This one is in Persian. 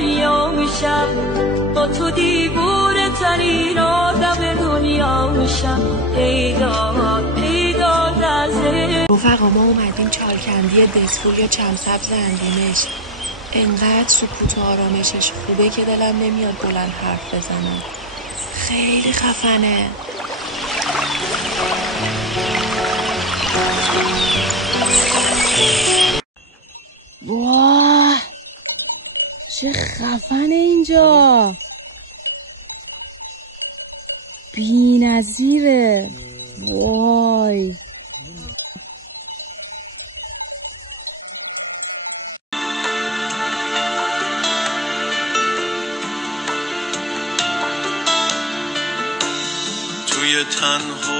دریا میشم، با تو دیوونه ترین آدم دنیا میشم. پیدا پیدا در رفقا ما اومدیم چالکندی دسفول یا چمسبز اندیمش. انقدر سکوت و آرامشش خوبه که دلم نمیاد بلند حرف بزنم. خیلی خفنه. واه چه خفنه اینجا، بی‌نظیره. وای توی تنها